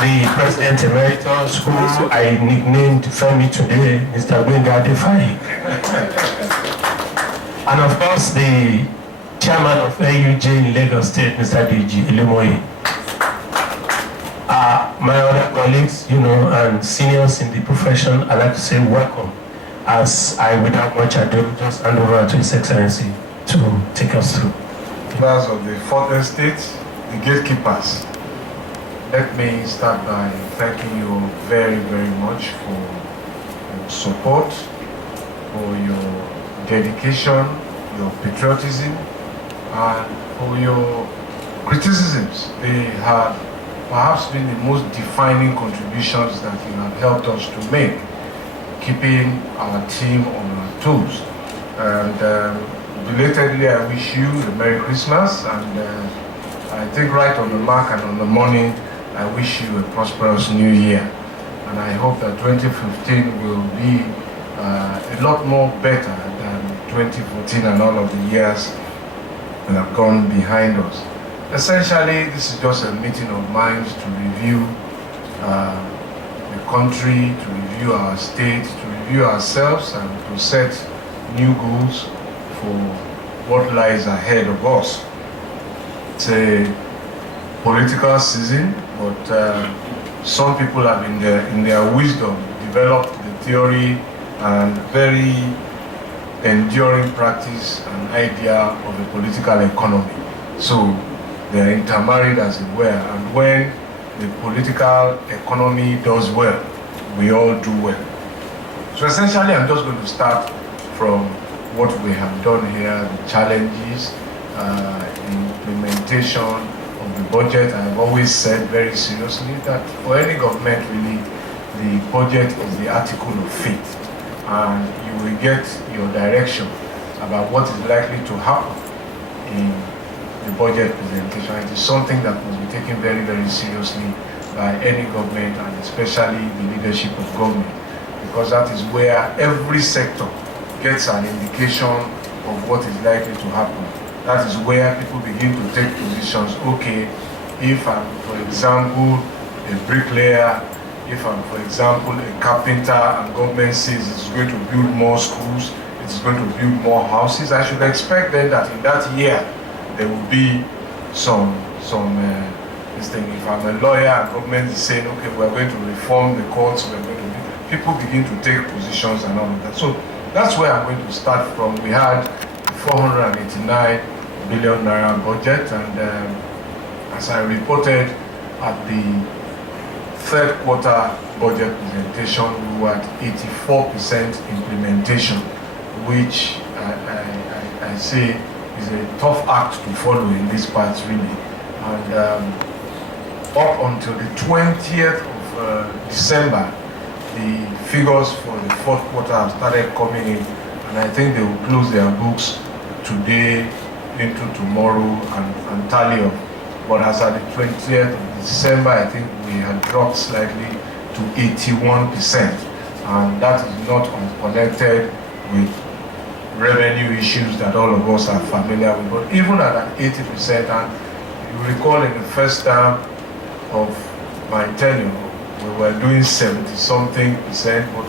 the President Emeritus, who I nicknamed Femi today, Mr. Gbenga Adefayi. And of course, the Chairman of AUJ in Lagos State, Mr. Deji Elemoye. My other colleagues, and seniors in the profession, I'd like to say welcome, as I, without much ado, just hand over to His Excellency to take us through. Members of the 4th Estate, the gatekeepers, let me start by thanking you very, very much for your support, for your dedication, your patriotism, and for your criticisms. They have perhaps been the most defining contributions that you have helped us to make, keeping our team on our toes. And belatedly, I wish you a Merry Christmas, and I think right on the mark and on the morning, I wish you a prosperous new year. And I hope that 2015 will be a lot more better than 2014 and all of the years that have gone behind us. Essentially, this is just a meeting of minds to review the country, to review our state, to review ourselves, and to set new goals for what lies ahead of us. It's a political season, but some people have, in their wisdom, developed the theory and very enduring practice and idea of a political economy. So they are intermarried, as it were, and when the political economy does well, we all do well. So essentially, I'm just going to start from what we have done here, the challenges, implementation of the budget. I've always said very seriously that for any government, really, the budget is the article of faith, and you will get your direction about what is likely to happen in the budget presentation. It is something that must be taken very, very seriously by any government, and especially the leadership of government, because that is where every sector gets an indication of what is likely to happen. That is where people begin to take positions. Okay, if I'm, for example, a bricklayer, if I'm, for example, a carpenter, and government says it's going to build more schools, it's going to build more houses, I should expect then that in that year there will be this thing. If I'm a lawyer and government is saying, okay, we're going to reform the courts, we're going to people begin to take positions and all of that. So that's where I'm going to start from. We had 489 billion naira budget, and as I reported at the third quarter budget presentation, we were at 84% implementation, which I say is a tough act to follow in this part, really. And up until the 20th of December, the figures for the fourth quarter have started coming in, and I think they will close their books today into tomorrow and tally up. But as at the 20th of December, I think we had dropped slightly to 81%, and that is not unconnected with revenue issues that all of us are familiar with. But even at an 80%, and you recall in the first term of my tenure, we were doing 70-something%, but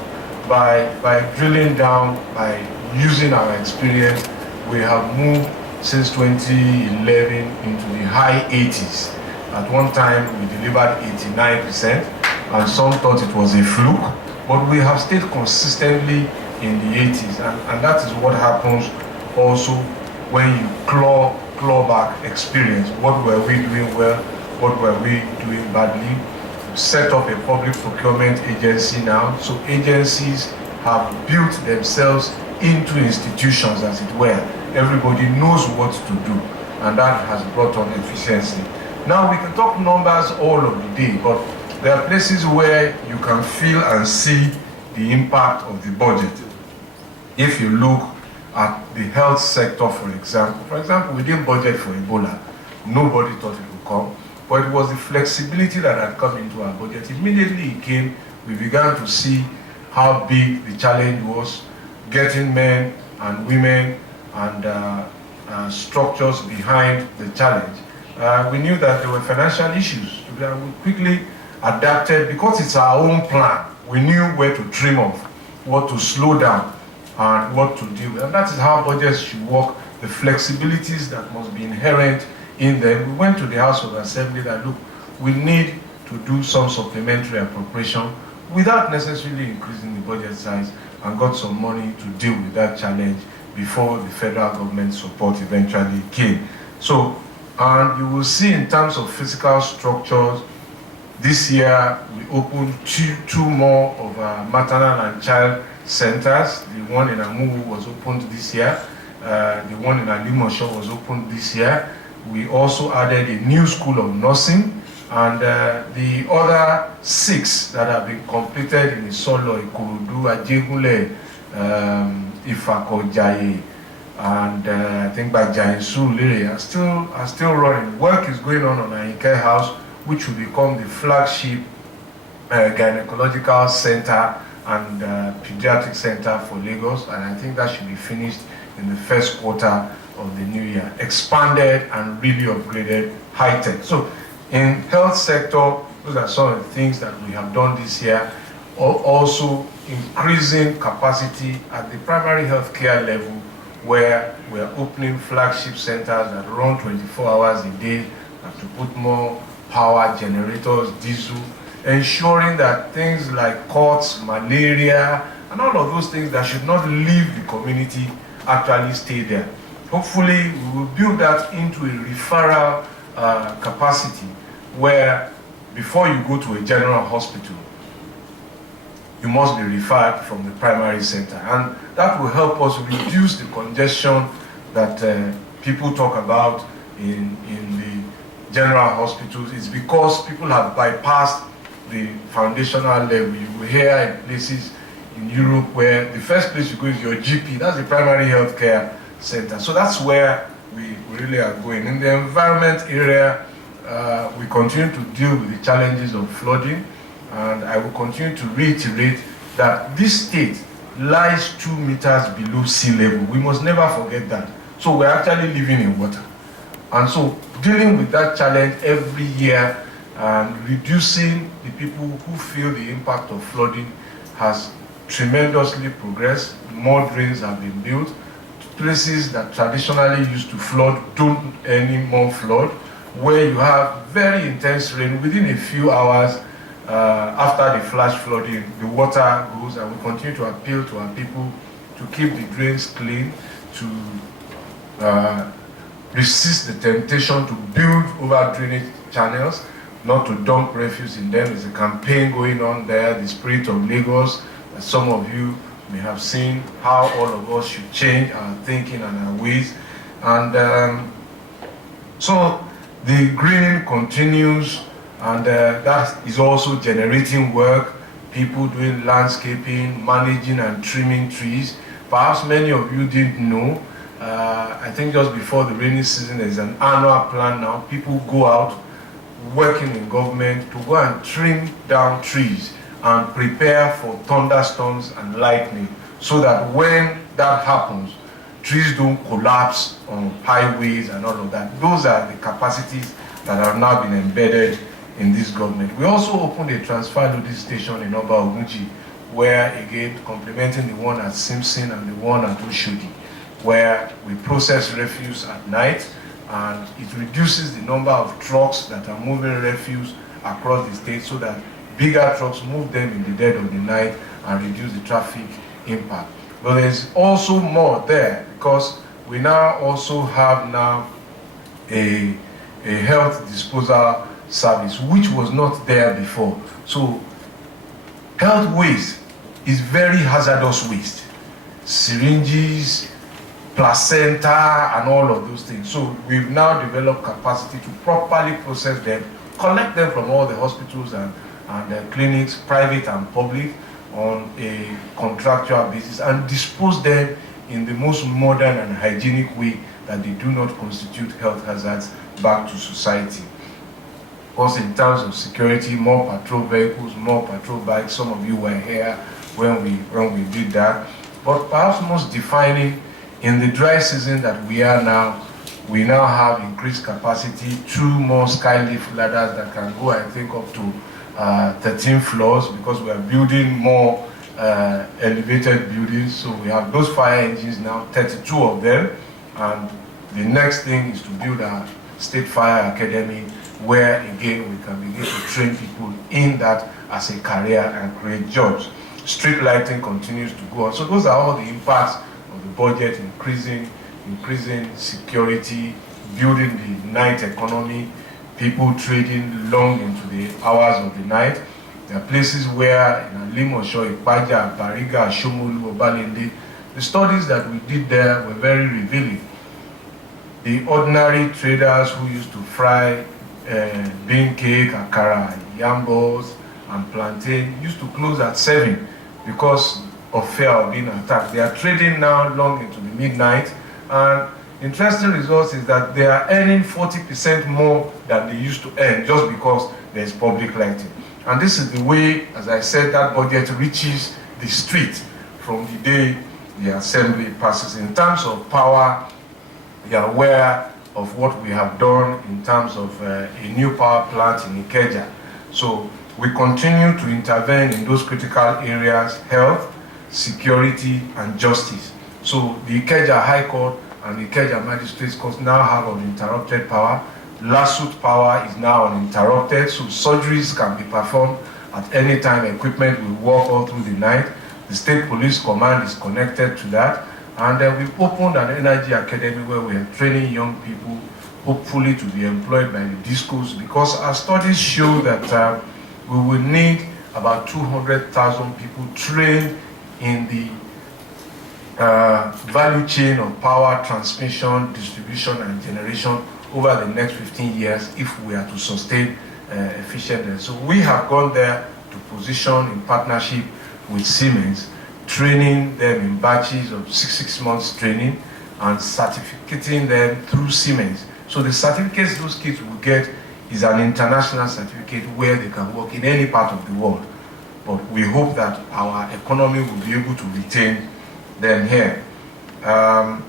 by drilling down, by using our experience, we have moved since 2011 into the high 80s. At one time, we delivered 89%, and some thought it was a fluke, but we have stayed consistently in the 80s, and that is what happens also when you claw back experience. What were we doing well? What were we doing badly? We've set up a public procurement agency now, so agencies have built themselves into institutions, as it were. Everybody knows what to do, and that has brought on efficiency. Now we can talk numbers all of the day, but there are places where you can feel and see the impact of the budget. If you look at the health sector, for example, we didn't budget for Ebola. Nobody thought it would come, but it was the flexibility that had come into our budget. Immediately it came, we began to see how big the challenge was, getting men and women and structures behind the challenge. We knew that there were financial issues. We quickly adapted, because it's our own plan. We knew where to trim off, what to slow down, and what to deal with. And that is how budgets should work, the flexibilities that must be inherent in them. We went to the House of Assembly that, look, we need to do some supplementary appropriation without necessarily increasing the budget size, and got some money to deal with that challenge before the federal government support eventually came. So, and you will see in terms of physical structures, this year we opened two more of our maternal and child centers. The one in Amuwu was opened this year. The one in Alimosho was opened this year. We also added a new school of nursing, and the other 6 that have been completed in Isolo, Ikorodu, Ajegunle, Ifakojaye, and I think by Jainsu Liri are still running. Work is going on Ayinke House, which will become the flagship gynecological center and pediatric center for Lagos, and I think that should be finished in the first quarter of the new year. Expanded and really upgraded, high-tech. So in health sector, those are some of the things that we have done this year. Also increasing capacity at the primary health care level, where we are opening flagship centers that run 24 hours a day, have to put more power generators, diesel, ensuring that things like cuts, malaria, and all of those things that should not leave the community actually stay there. Hopefully, we will build that into a referral capacity where before you go to a general hospital, you must be referred from the primary center. And that will help us reduce the congestion that people talk about in the general hospitals. It's because people have bypassed the foundational level. You will hear in places in Europe where the first place you go is your GP, that's the primary health care center. So that's where we really are going. In the environment area, we continue to deal with the challenges of flooding, and I will continue to reiterate that this state lies 2 meters below sea level. We must never forget that. So we're actually living in water. And so dealing with that challenge every year and reducing the people who feel the impact of flooding has tremendously progressed. More drains have been built. Places that traditionally used to flood don't anymore flood. Where you have very intense rain, within a few hours after the flash flooding, the water goes, and we continue to appeal to our people to keep the drains clean, to resist the temptation to build over drainage channels, not to dump refuse in them. There's a campaign going on there, the Spirit of Lagos. Some of you may have seen how all of us should change our thinking and our ways. And so the greening continues, and that is also generating work, people doing landscaping, managing and trimming trees. Perhaps many of you didn't know, I think just before the rainy season, there's an annual plan now. People go out working in government to go and trim down trees and prepare for thunderstorms and lightning, so that when that happens, trees don't collapse on highways and all of that. Those are the capacities that have now been embedded in this government. We also opened a transfer loading station in Oba Ogunji, where again, complementing the one at Simpson and the one at Oshodi, where we process refuse at night, and it reduces the number of trucks that are moving refuse across the state, so that bigger trucks move them in the dead of the night and reduce the traffic impact. But there's also more there, because we now also have now a health disposal service, which was not there before. So health waste is very hazardous waste. Syringes, placenta, and all of those things. So we've now developed capacity to properly process them, collect them from all the hospitals and clinics, private and public, on a contractual basis, and dispose them in the most modern and hygienic way that they do not constitute health hazards back to society. Of course, in terms of security, more patrol vehicles, more patrol bikes. Some of you were here when we did that. But perhaps most defining, in the dry season that we are now, we now have increased capacity, 2 more skylift ladders that can go, I think, up to 13 floors because we are building more elevated buildings. So we have those fire engines now, 32 of them. And the next thing is to build a State Fire Academy where again we can begin to train people in that as a career and create jobs. Street lighting continues to go on. So those are all the impacts of the budget, increasing security, building the night economy, people trading long into the hours of the night. There are places where in Alimosho, Ipaja, Bariga, Shomolu, Obalende, the studies that we did there were very revealing. The ordinary traders who used to fry bean cake, akara, yam balls, and plantain used to close at 7 because of fear of being attacked. They are trading now long into the midnight, and interesting results is that they are earning 40% more than they used to earn just because there is public lighting. And this is the way, as I said, that budget reaches the street from the day the assembly passes. In terms of power, we are aware of what we have done in terms of a new power plant in Ikeja. So we continue to intervene in those critical areas: health, security, and justice. So the Ikeja High Court and the Ikeja Magistrates Court now have uninterrupted power. Lasut power is now uninterrupted, so surgeries can be performed at any time. Equipment will work all through the night. The State Police Command is connected to that. And we've opened an energy academy where we are training young people, hopefully to be employed by the discos, because our studies show that we will need about 200,000 people trained in the value chain of power transmission, distribution, and generation over the next 15 years if we are to sustain efficient. So we have gone there to position in partnership with Siemens, training them in batches of 6 months training and certificating them through Siemens. So the certificates those kids will get is an international certificate where they can work in any part of the world. But we hope that our economy will be able to retain them here. And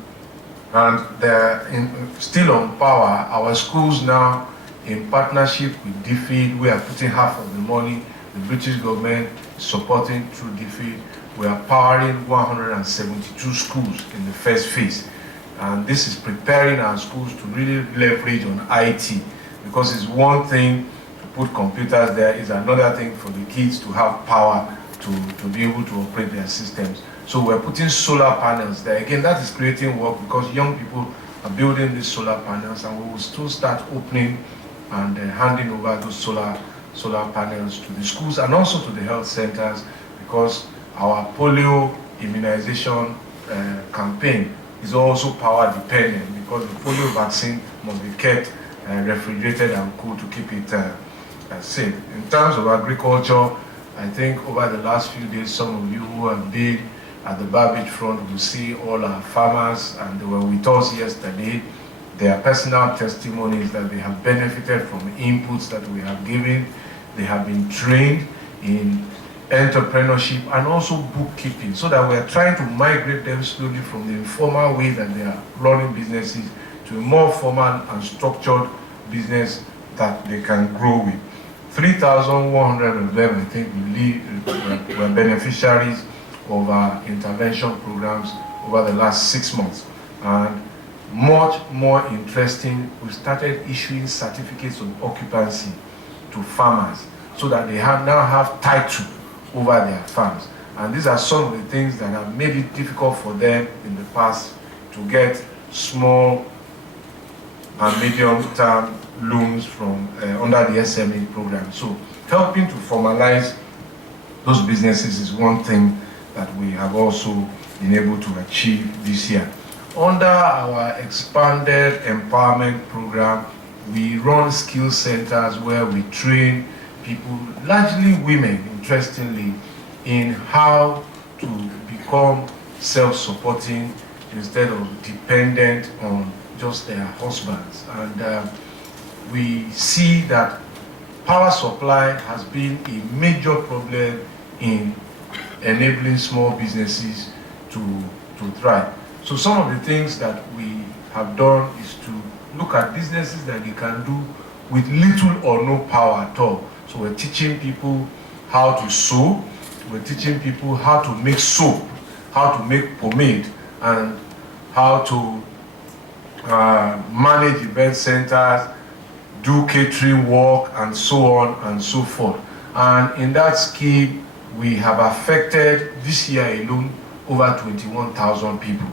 still on power, our schools now, in partnership with DFID, we are putting half of the money. The British government is supporting through DFID. We are powering 172 schools in the first phase. And this is preparing our schools to really leverage on IT, because it's one thing to put computers there, it's another thing for the kids to have power to be able to operate their systems. So we're putting solar panels there. Again, that is creating work because young people are building these solar panels, and we will still start opening and handing over those solar panels to the schools and also to the health centers, because our polio immunization campaign is also power dependent, because the polio vaccine must be kept refrigerated and cool to keep it safe. In terms of agriculture, I think over the last few days, some of you who have been at the Barbage Front will see all our farmers, and they were with us yesterday. Their personal testimonies that they have benefited from inputs that we have given. They have been trained in entrepreneurship and also bookkeeping, so that we are trying to migrate them slowly from the informal way that they are running businesses to a more formal and structured business that they can grow with. 3,100 of them, I think, were beneficiaries of our intervention programs over the last 6 months. And much more interesting, we started issuing certificates of occupancy to farmers so that they now have title over their farms. And these are some of the things that have made it difficult for them in the past to get small and medium-term loans from under the SME program. So helping to formalize those businesses is one thing that we have also been able to achieve this year. Under our expanded empowerment program, we run skill centers where we train people, largely women, interestingly, in how to become self-supporting instead of dependent on just their husbands. And we see that power supply has been a major problem in enabling small businesses to thrive. So some of the things that we have done is to look at businesses that they can do with little or no power at all. So we're teaching people how to sew, we're teaching people how to make soap, how to make pomade, and how to manage event centers, do catering work, and so on and so forth. And in that scheme, we have affected this year alone over 21,000 people.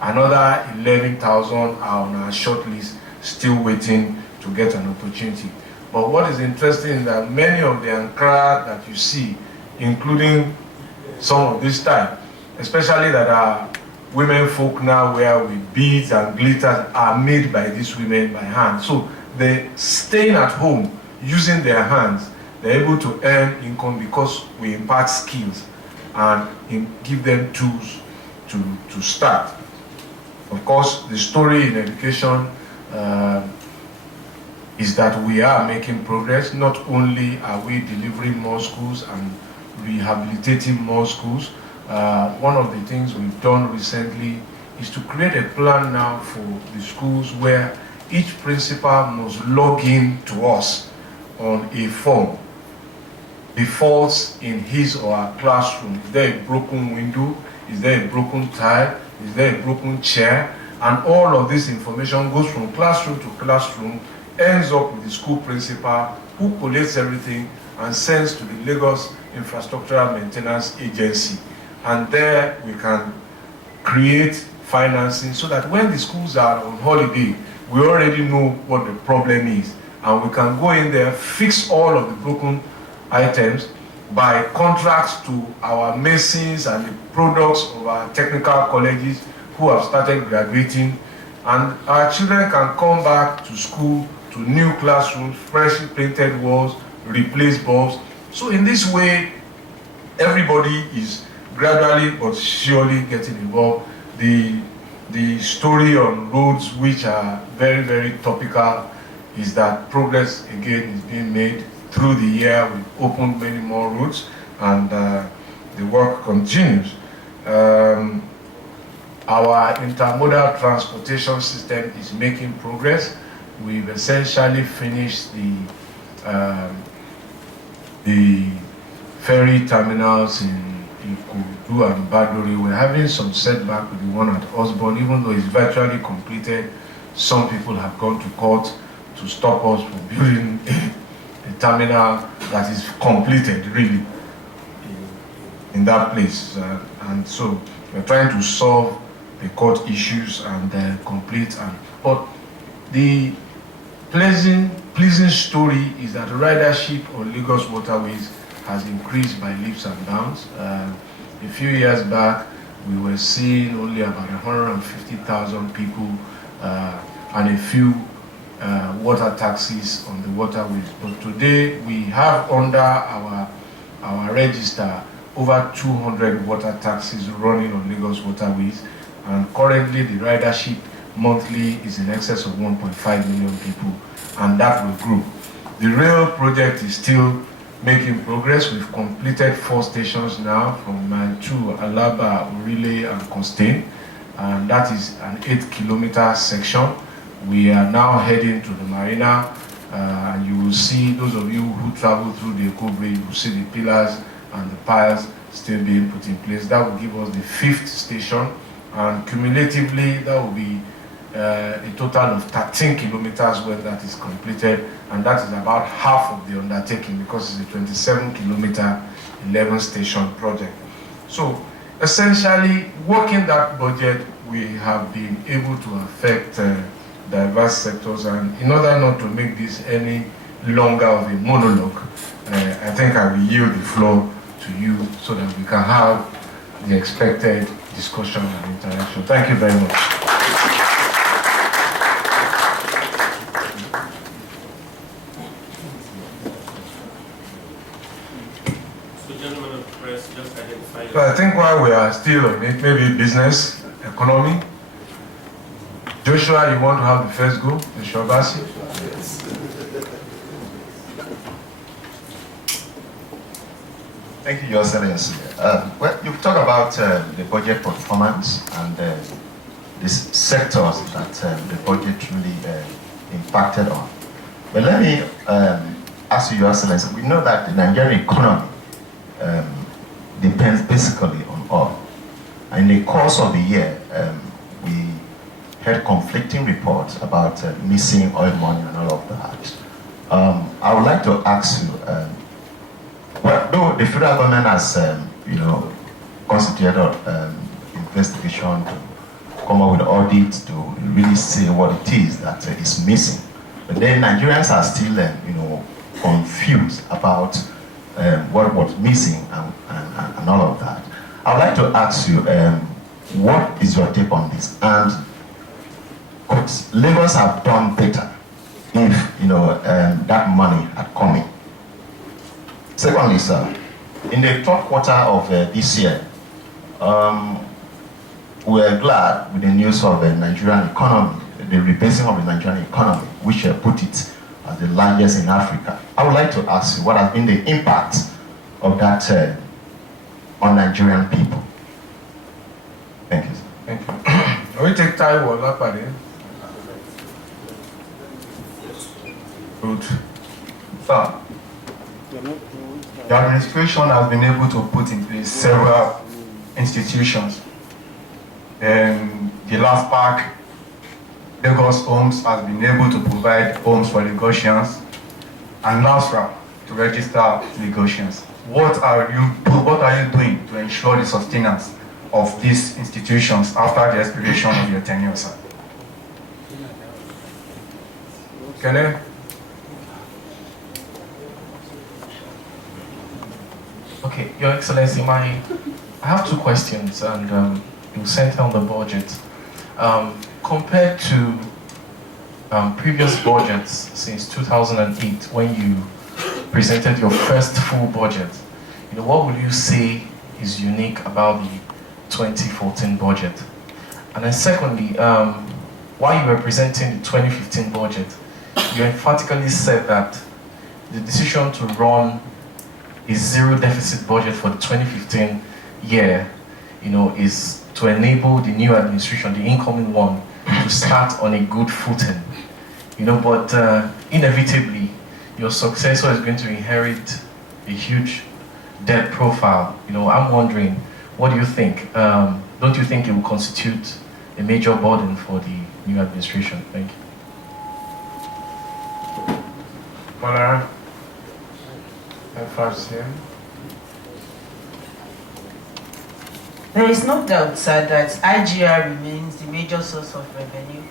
Another 11,000 are on our short list, still waiting to get an opportunity. But what is interesting is that many of the Ankara that you see, including some of this type, especially that are women folk now wear with beads and glitters, are made by these women by hand. So they're staying at home using their hands. They're able to earn income because we impart skills and give them tools to start. Of course, the story in education is that we are making progress. Not only are we delivering more schools and rehabilitating more schools, one of the things we've done recently is to create a plan now for the schools where each principal must log in to us on a form. The faults in his or her classroom. Is there a broken window? Is there a broken tile? Is there a broken chair? And all of this information goes from classroom to classroom, ends up with the school principal, who collates everything and sends to the Lagos Infrastructural Maintenance Agency. And there we can create financing so that when the schools are on holiday, we already know what the problem is. And we can go in there, fix all of the broken items by contracts to our masons and the products of our technical colleges who have started graduating. And our children can come back to school, to new classrooms, freshly painted walls, replace bulbs. So in this way, everybody is gradually but surely getting involved. The story on roads, which are very, very topical, is that progress again is being made. Through the year, we've opened many more routes, and the work continues. Our intermodal transportation system is making progress. We've essentially finished the ferry terminals in Ikodu and Baduri. We're having some setback with the one at Osborne, even though it's virtually completed. Some people have gone to court to stop us from building a terminal that is completed, really, in that place. And so we're trying to solve the court issues and complete. But the pleasing story is that ridership on Lagos waterways has increased by leaps and bounds. A few years back, we were seeing only about 150,000 people and a few water taxis on the waterways. But today, we have under our register over 200 water taxis running on Lagos waterways, and currently the ridership monthly is in excess of 1.5 million people, and that will grow. The rail project is still making progress. We've completed 4 stations now from Mile 2, Alaba, Orile, and Costain, and that is an 8-kilometer section. We are now heading to the marina, and you will see, those of you who travel through the Eko Bridge, will see the pillars and the piles still being put in place. That will give us the 5th station, and cumulatively that will be a total of 13 kilometers when that is completed, and that is about half of the undertaking because it's a 27-kilometer, 11-station project. So essentially, working that budget, we have been able to affect diverse sectors, and in order not to make this any longer of a monologue, I think I will yield the floor to you so that we can have the expected discussion and interaction. Thank you very much. So I think while we are still on it, maybe business, economy. Joshua, you want to have the first go? Joshua Bassi? Thank you, Your Excellency. Well, you've talked about the budget performance and these sectors that the budget really impacted on. But let me ask you, Your Excellency, we know that the Nigerian economy depends basically on oil. In the course of the year, we heard conflicting reports about missing oil money and all of that. I would like to ask you, well, though the federal government has, constituted investigation to come up with audits to really say what it is that is missing, but then Nigerians are still, confused about what was missing and all of that. I would like to ask you, what is your take on this? And could Lagos have done better if that money had come in? Secondly, sir, in the third quarter of this year, we are glad with the news of the Nigerian economy, the rebasing of the Nigerian economy, which put it as the largest in Africa. I would like to ask you, what has been the impact of that on Nigerian people? Thank you, sir. Thank you. We take time or not, buddy? Good. Sir, the administration has been able to put in place several institutions. The last park, Lagos Homes, has been able to provide homes for Lagosians, and LASRA to register Lagosians. What are you doing to ensure the sustenance of these institutions after the expiration of your tenure, sir? Can Okay, Your Excellency, I have two questions, and you center on the budget. Compared to previous budgets since 2008, when you presented your first full budget, what would you say is unique about the 2014 budget? And then secondly, while you were presenting the 2015 budget, you emphatically said that the decision to run a zero deficit budget for the 2015 year, is to enable the new administration, the incoming one, to start on a good footing. But inevitably, your successor is going to inherit a huge debt profile. I'm wondering, what do you think? Don't you think it will constitute a major burden for the new administration? Thank you. Malaran? FRCM? There is no doubt, sir, that IGR remains the major source of revenue.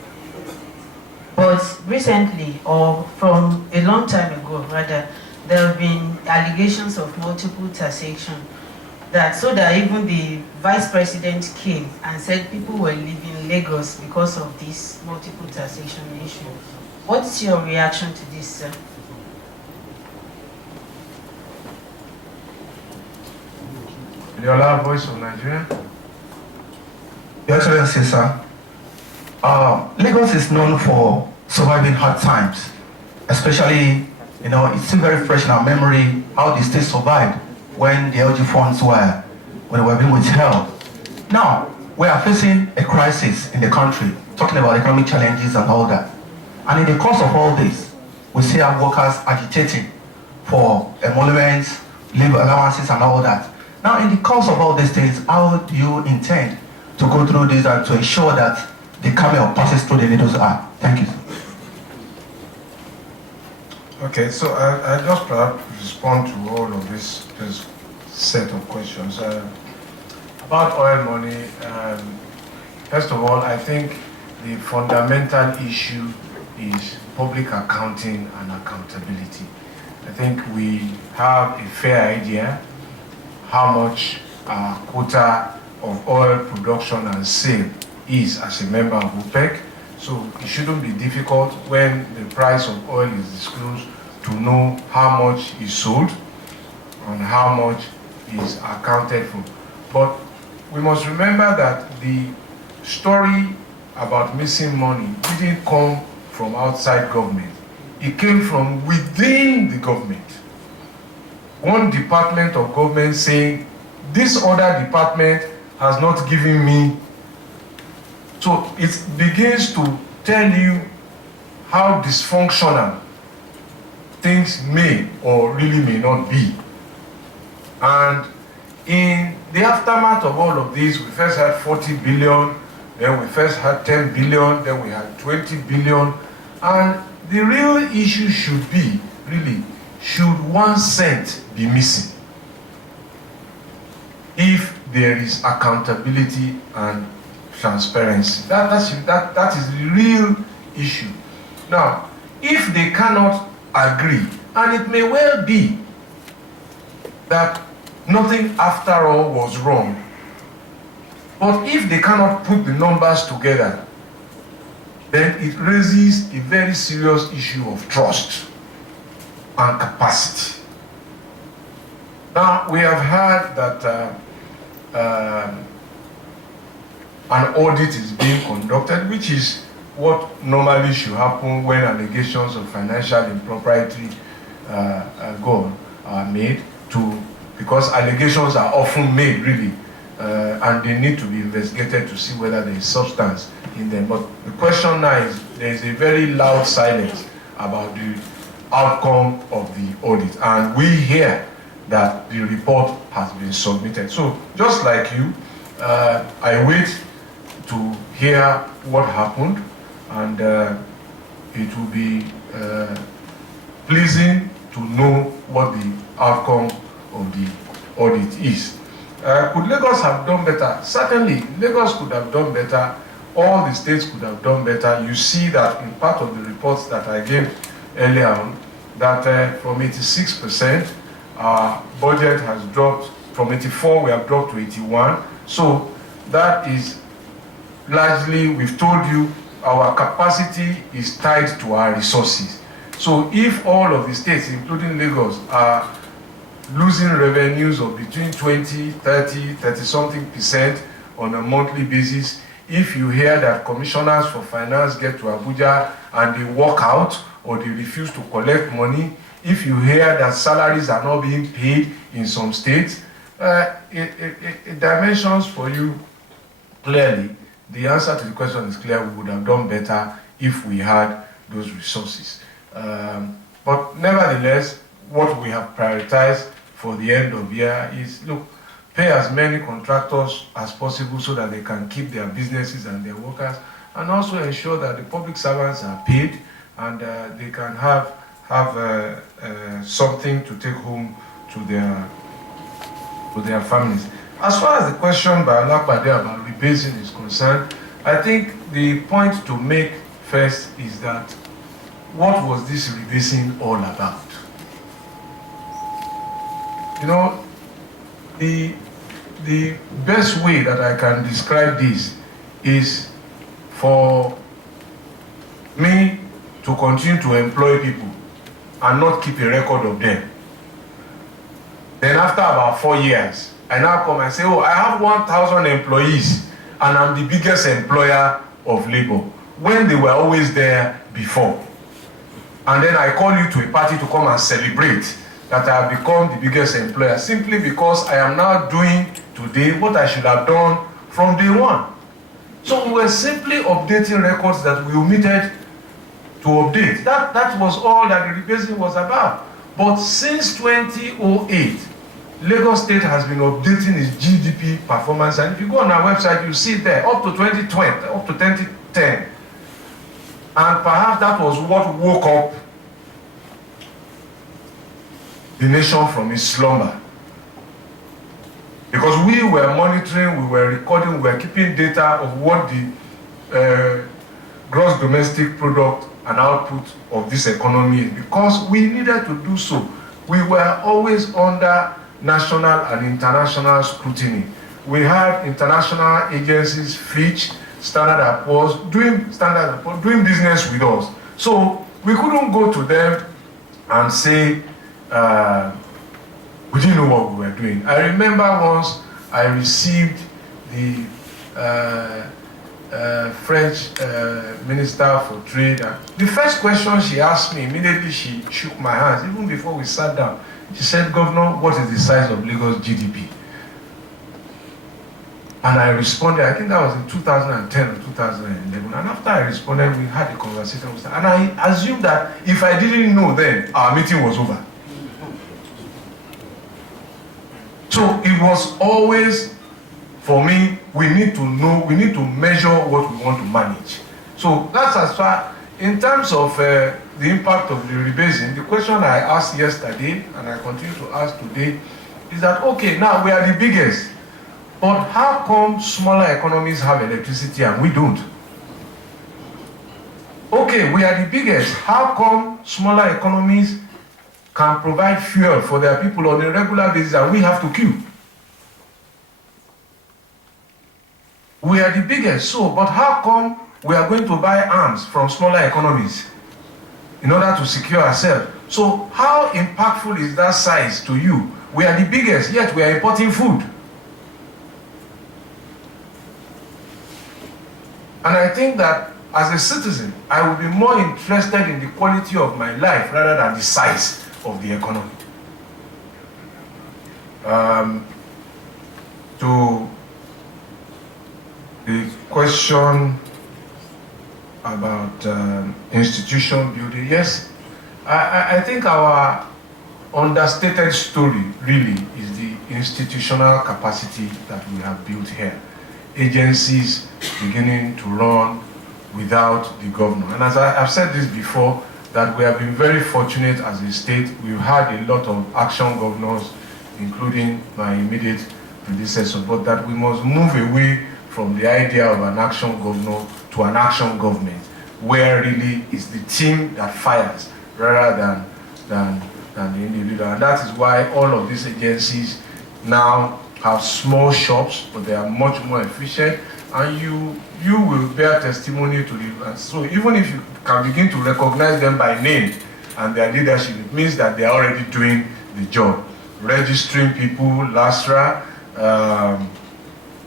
But recently, or from a long time ago rather, there have been allegations of multiple taxation. So that even the vice president came and said people were leaving Lagos because of this multiple taxation issue. What's your reaction to this, sir? Leola, Voice of Nigeria. Your Excellency, sir, Lagos is known for surviving hard times, especially, it's still very fresh in our memory how the state survived when the LG funds were being withheld. Now, we are facing a crisis in the country, talking about economic challenges and all that. And in the course of all this, we see our workers agitating for emoluments, leave allowances and all that. Now, in the course of all these things, how do you intend to go through this and to ensure that the camel passes through the needle's eye? Thank you. Okay, so I just perhaps respond to all of this set of questions. About oil money, first of all, I think the fundamental issue is public accounting and accountability. I think we have a fair idea how much our quota of oil production and sale is as a member of OPEC. So it shouldn't be difficult when the price of oil is disclosed to know how much is sold and how much is accounted for. But we must remember that the story about missing money didn't come from outside government. It came from within the government. One department of government saying, this other department has not given me. So it begins to tell you how dysfunctional things may or really may not be. And in the aftermath of all of this, we first had 40 billion, then we first had 10 billion, then we had 20 billion. And the real issue should be, really, should 1 cent be missing? If there is accountability and transparency. That is the real issue. Now, if they cannot agree, and it may well be that nothing after all was wrong, but if they cannot put the numbers together, then it raises a very serious issue of trust and capacity. Now, we have heard that an audit is being conducted, which is what normally should happen when allegations of financial impropriety are made, because allegations are often made, really, and they need to be investigated to see whether there is substance in them. But the question now is, there is a very loud silence about the outcome of the audit, and we hear that the report has been submitted. So, just like you, I wait to hear what happened, and it will be pleasing to know what the outcome of the audit is. Could Lagos have done better? Certainly, Lagos could have done better. All the states could have done better. You see that in part of the reports that I gave earlier on, that from 86%, our budget has dropped. From 84, we have dropped to 81. So that is largely, we've told you, our capacity is tied to our resources. So if all of the states, including Lagos, are losing revenues of between 20, 30-something percent on a monthly basis, if you hear that commissioners for finance get to Abuja and they walk out or they refuse to collect money, if you hear that salaries are not being paid in some states, it dimensions for you clearly. The answer to the question is clear. We would have done better if we had those resources. But nevertheless, what we have prioritized for the end of year is, look, pay as many contractors as possible so that they can keep their businesses and their workers, and also ensure that the public servants are paid and they can have something to take home to their families. As far as the question by Olakbade about rebasing is concerned, I think the point to make first is that what was this rebasing all about? You know, the best way that I can describe this is for me to continue to employ people and not keep a record of them. Then after about 4 years, I now come and say, oh, I have 1,000 employees and I'm the biggest employer of labor, when they were always there before. And then I call you to a party to come and celebrate that I have become the biggest employer, simply because I am now doing today what I should have done from day one. So we were simply updating records that we omitted to update. That was all that the rebasing was about. But since 2008, Lagos State has been updating its GDP performance, and if you go on our website, you see it there, up to 2020, up to 2010. And perhaps that was what woke up the nation from its slumber. Because we were monitoring, we were recording, we were keeping data of what the gross domestic product and output of this economy is, because we needed to do so. We were always under national and international scrutiny. We had international agencies, Fitch, Standard & Poor's, doing business with us. So we couldn't go to them and say, we didn't know what we were doing. I remember once I received the French Minister for Trade. The first question she asked me, immediately she shook my hands, even before we sat down. She said, Governor, what is the size of Lagos GDP? And I responded, I think that was in 2010 or 2011. And after I responded, we had a conversation with her. And I assumed that if I didn't know then, our meeting was over. So it was always, for me, we need to know, we need to measure what we want to manage. So that's as far, in terms of the impact of the rebasing, the question I asked yesterday, and I continue to ask today, is that, okay, now we are the biggest, but how come smaller economies have electricity and we don't? Okay, we are the biggest, how come smaller economies can provide fuel for their people on a regular basis and we have to queue? We are the biggest, so, but how come we are going to buy arms from smaller economies in order to secure ourselves? So how impactful is that size to you? We are the biggest, yet we are importing food. And I think that as a citizen, I would be more interested in the quality of my life rather than the size of the economy. To the question about institution building, yes, I think our understated story really is the institutional capacity that we have built here. Agencies beginning to run without the governor. And as I've said this before, that we have been very fortunate as a state. We've had a lot of action governors, including my immediate predecessor, but that we must move away from the idea of an action governor to an action government, where really it's the team that fires rather than the individual. And that is why all of these agencies now have small shops, but they are much more efficient, and you will bear testimony to the. So even if you can begin to recognize them by name and their leadership, it means that they are already doing the job. Registering people, LASRA,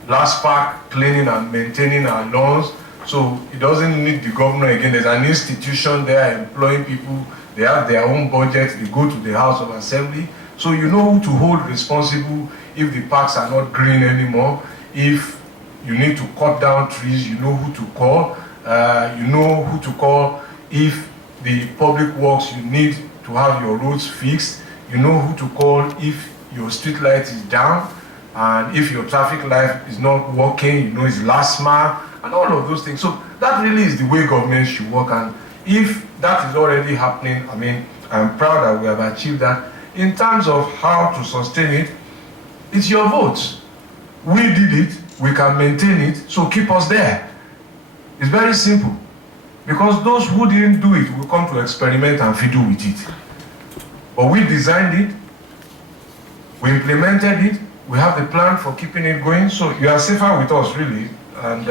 LASPAC, cleaning and maintaining our lawns. So it doesn't need the governor again. There's an institution there employing people. They have their own budget. They go to the House of Assembly. So you know who to hold responsible if the parks are not green anymore. If you need to cut down trees, you know who to call. You know who to call if the public works, you need to have your roads fixed. You know who to call if your street light is down. And if your traffic light is not working, you know it's last mile, and all of those things. So that really is the way government should work. And if that is already happening, I mean, I'm proud that we have achieved that. In terms of how to sustain it, it's your votes. We did it, we can maintain it, so keep us there. It's very simple. Because those who didn't do it will come to experiment and fiddle with it. But we designed it, we implemented it, we have the plan for keeping it going, so you are safer with us, really. And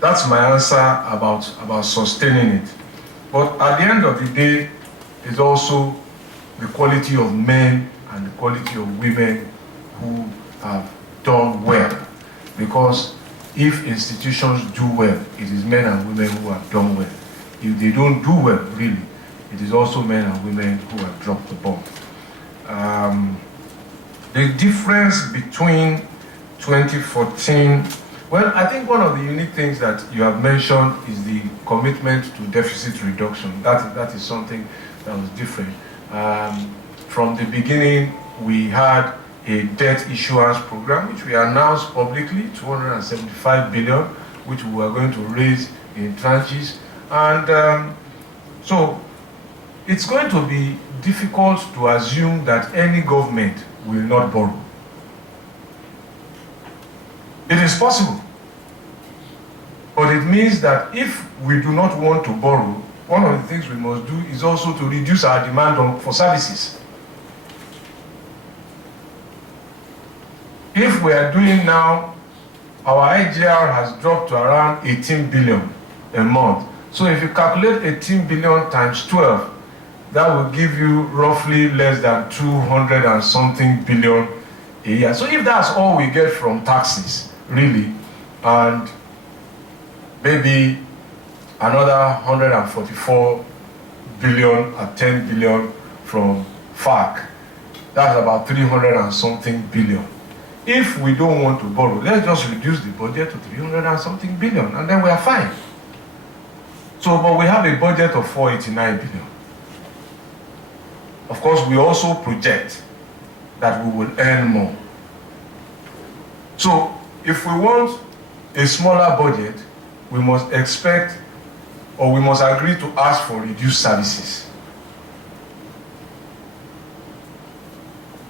that's my answer about sustaining it. But at the end of the day, it's also the quality of men and the quality of women who have done well. Because if institutions do well, it is men and women who have done well. If they don't do well, really, it is also men and women who have dropped the ball. The difference between 2014, well, I think one of the unique things that you have mentioned is the commitment to deficit reduction. That is something that was different. From the beginning, we had a debt issuance program, which we announced publicly, 275 billion, which we were going to raise in tranches. And so it's going to be difficult to assume that any government will not borrow. It is possible. But it means that if we do not want to borrow, one of the things we must do is also to reduce our demand for services. If we are doing now, our IGR has dropped to around 18 billion a month. So if you calculate 18 billion times 12, that will give you roughly less than 200 and something billion a year. So if that's all we get from taxes, really, and maybe another 144 billion or 10 billion from FARC, that's about 300 and something billion If we don't want to borrow, let's just reduce the budget to 300 and something billion, and then we are fine. So, but we have a budget of 489 billion. Of course, we also project that we will earn more. So, if we want a smaller budget, we must expect, or we must agree to ask for reduced services.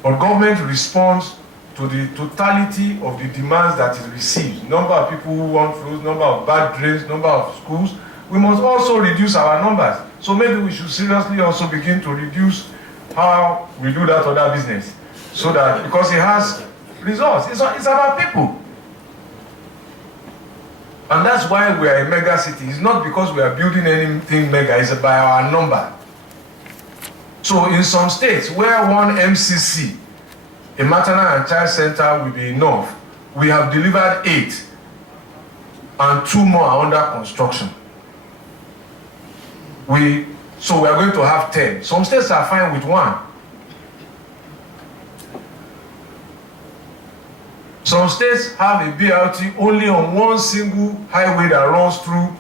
But government responds to the totality of the demands that it receives. Number of people who want fruits, number of bad drains, number of schools. We must also reduce our numbers. So maybe we should seriously also begin to reduce how we do that other business. So that, because it has results. It's about people. And that's why we are a mega city. It's not because we are building anything mega, it's by our number. So in some states where one MCC, a maternal and child center, will be enough, we have delivered 8 and 2 more are under construction. So we are going to have 10. Some states are fine with 1. Some states have a BRT only on one single highway that runs through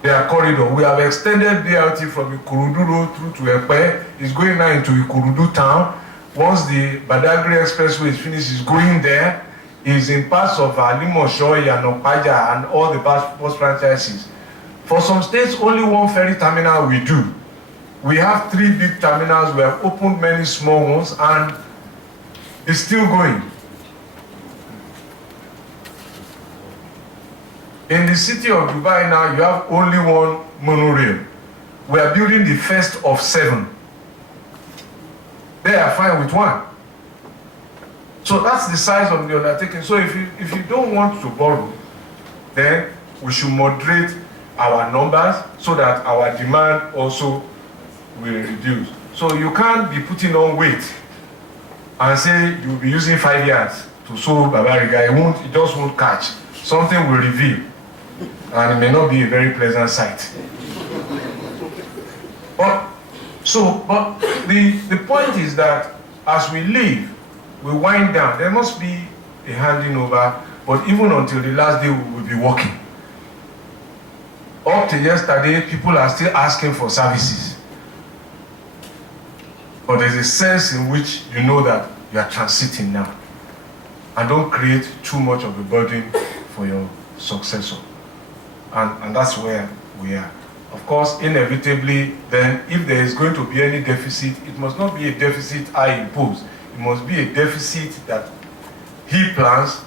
their corridor. We have extended BRT from Ikorodu Road through to Epe. It's going now into Ikorodu town. Once the Badagry Expressway is finished, it's going there. It's in parts of Alimosho, Yanopaja, and all the bus franchises. For some states, only one ferry terminal we do. We have 3 big terminals. We have opened many small ones, and it's still going. In the city of Dubai now, you have only 1 monorail. We are building the first of 7. They are fine with 1. So that's the size of the undertaking. So if you don't want to borrow, then we should moderate our numbers so that our demand also will reduce. So you can't be putting on weight and say you'll be using 5 years to solve Babariga. It just won't catch. Something will reveal. And it may not be a very pleasant sight. But the point is that as we leave, we wind down. There must be a handing over, but even until the last day, we will be working. Up to yesterday, people are still asking for services. But there's a sense in which you know that you are transiting now. And don't create too much of a burden for your successor. And that's where we are. Of course, inevitably, then, if there is going to be any deficit, it must not be a deficit I impose. It must be a deficit that he plans,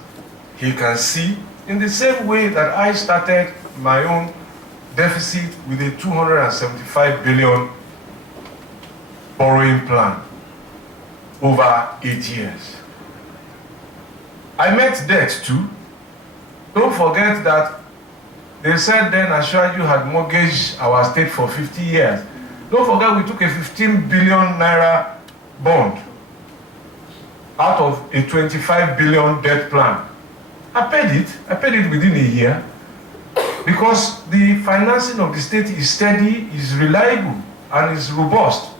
he can see, in the same way that I started my own deficit with a 275 billion borrowing plan over 8 years. I met debt too. Don't forget that they said then Ashwaju had mortgaged our state for 50 years. Don't forget we took a 15 billion naira bond out of a 25 billion debt plan. I paid it within a year because the financing of the state is steady, is reliable, and is robust.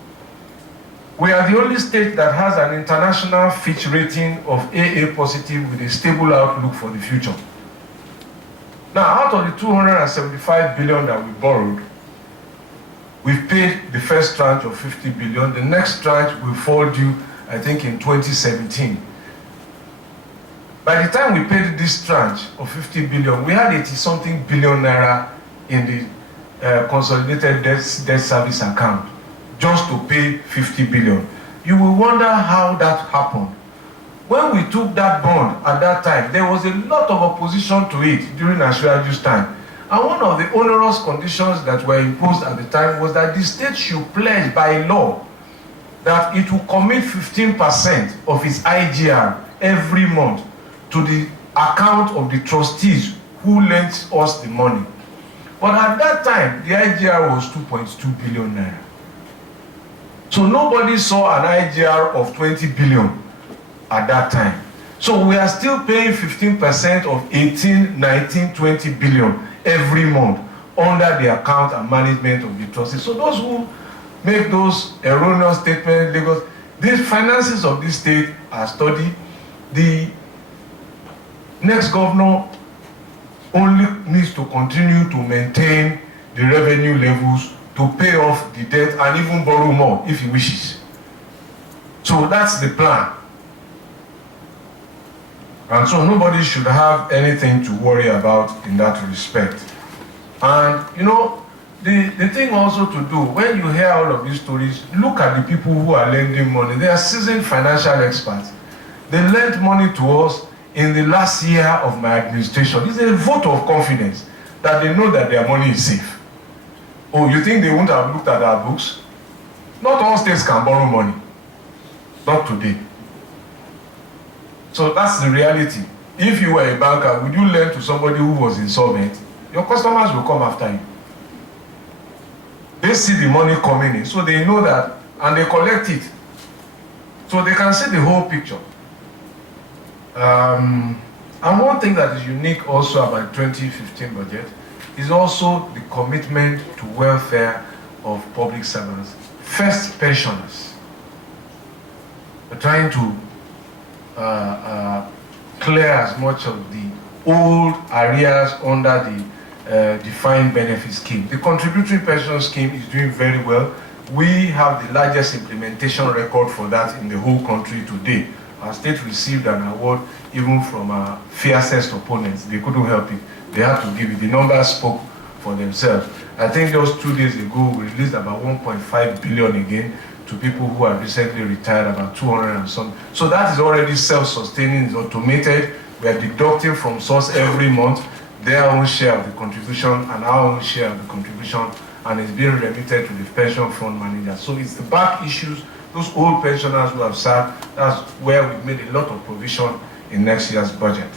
We are the only state that has an international Fitch rating of AA positive with a stable outlook for the future. Now, out of the 275 billion that we borrowed, we've paid the first tranche of 50 billion. The next tranche will fall due, I think, in 2017. By the time we paid this tranche of 50 billion, we had 80-something billion naira in the consolidated debt service account just to pay 50 billion. You will wonder how that happened. When we took that bond at that time, there was a lot of opposition to it during Ashwaju's time. And one of the onerous conditions that were imposed at the time was that the state should pledge by law that it will commit 15% of its IGR every month to the account of the trustees who lent us the money. But at that time, the IGR was 2.2 billion naira. So nobody saw an IGR of 20 billion at that time. So we are still paying 15% of 18, 19, 20 billion every month under the account and management of the trustees. So those who make those erroneous statements, the finances of this state are studied, the next governor only needs to continue to maintain the revenue levels to pay off the debt and even borrow more if he wishes. So that's the plan. And so nobody should have anything to worry about in that respect. And you know, the thing also to do, when you hear all of these stories, look at the people who are lending money. They are seasoned financial experts. They lent money to us in the last year of my administration. It's a vote of confidence that they know that their money is safe. Oh, you think they wouldn't have looked at our books? Not all states can borrow money. Not today. So that's the reality. If you were a banker, would you lend to somebody who was insolvent? Your customers will come after you. They see the money coming in, so they know that, and they collect it. So they can see the whole picture. And one thing that is unique also about the 2015 budget is also the commitment to welfare of public servants. First, pensioners. We're trying to clear as much of the old arrears under the defined benefit scheme. The contributory pension scheme is doing very well. We have the largest implementation record for that in the whole country today. Our state received an award even from our fiercest opponents. They couldn't help it. They had to give it. The numbers spoke for themselves. I think just 2 days ago, we released about 1.5 billion again to people who have recently retired, about 200 and some. So that is already self-sustaining, it's automated. We are deducting from source every month their own share of the contribution and our own share of the contribution, and it's being remitted to the pension fund manager. So it's the back issues, those old pensioners who have served, that's where we've made a lot of provision in next year's budget.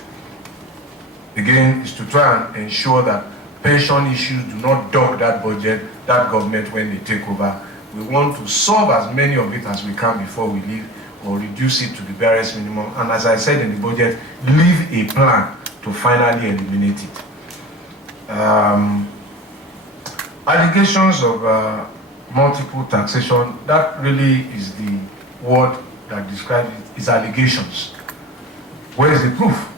Again, is to try and ensure that pension issues do not dog that budget, that government when they take over. We want to solve as many of it as we can before we leave, or reduce it to the barest minimum. And as I said in the budget, leave a plan to finally eliminate it. Allegations of multiple taxation, that really is the word that describes it, is allegations. Where is the proof?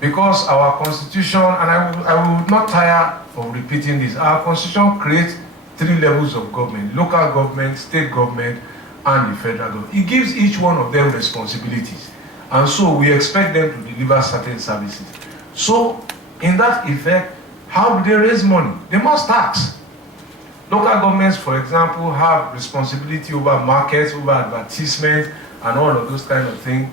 Because our constitution, and I will not tire of repeating this, our constitution creates 3 levels of government: local government, state government, and the federal government. It gives each one of them responsibilities. And so we expect them to deliver certain services. So in that effect, how do they raise money? They must tax. Local governments, for example, have responsibility over markets, over advertisement, and all of those kind of things,